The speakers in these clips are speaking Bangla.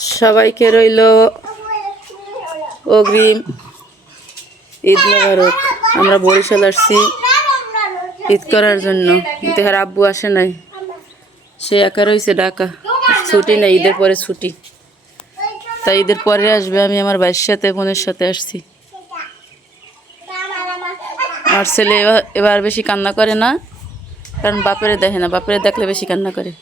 সবাইকে রইল অগ্রিম ঈদ মোবারক। আমরা বরিশাল আসছি ঈদ করার জন্য, কিন্তু আর আব্বু আসে নাই, সে একা রয়েছে ঢাকা। ছুটি নেই, ঈদের পরে ছুটি, তাই ঈদের পরে আসবে। আমি আমার ভাইয়ের সাথে বোনের সাথে আসছি। আমার ছেলে এবার বেশি কান্না করে না, কারণ বাপেরে দেখে না, বাপেরে দেখলে বেশি কান্না করে।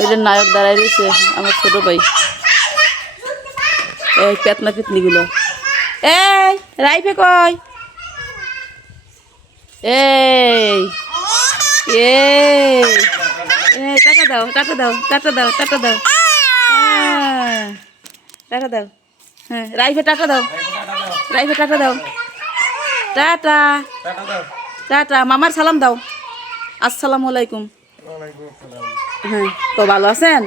ওই যে নায়ক দাঁড়ায় রয়েছে আমার ছোট ভাই। এই পেতনা পেতনিগুলো, এই রাইফে কয়, এই টাকা দাও, টাকা দাও, টাকা দাও, টাকা দাও, টাকা দাও। হ্যাঁ রাইফে টাকা দাও, রাইফে টাকা দাও। টাটা টাটা, মামার সালাম দাও, আসসালামু আলাইকুম। হ্যাঁ তো ভালো আছেন?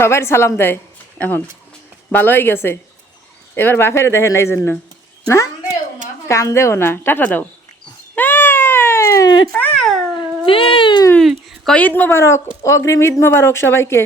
সবাই সালাম দেয়, এখন ভালো হয়ে গেছে। এবার বাপের দেখে না, এই জন্য না কান্দেও না। টাটা দাও। ঈদ মোবারক, অগ্রিম ঈদ মোবারক সবাইকে।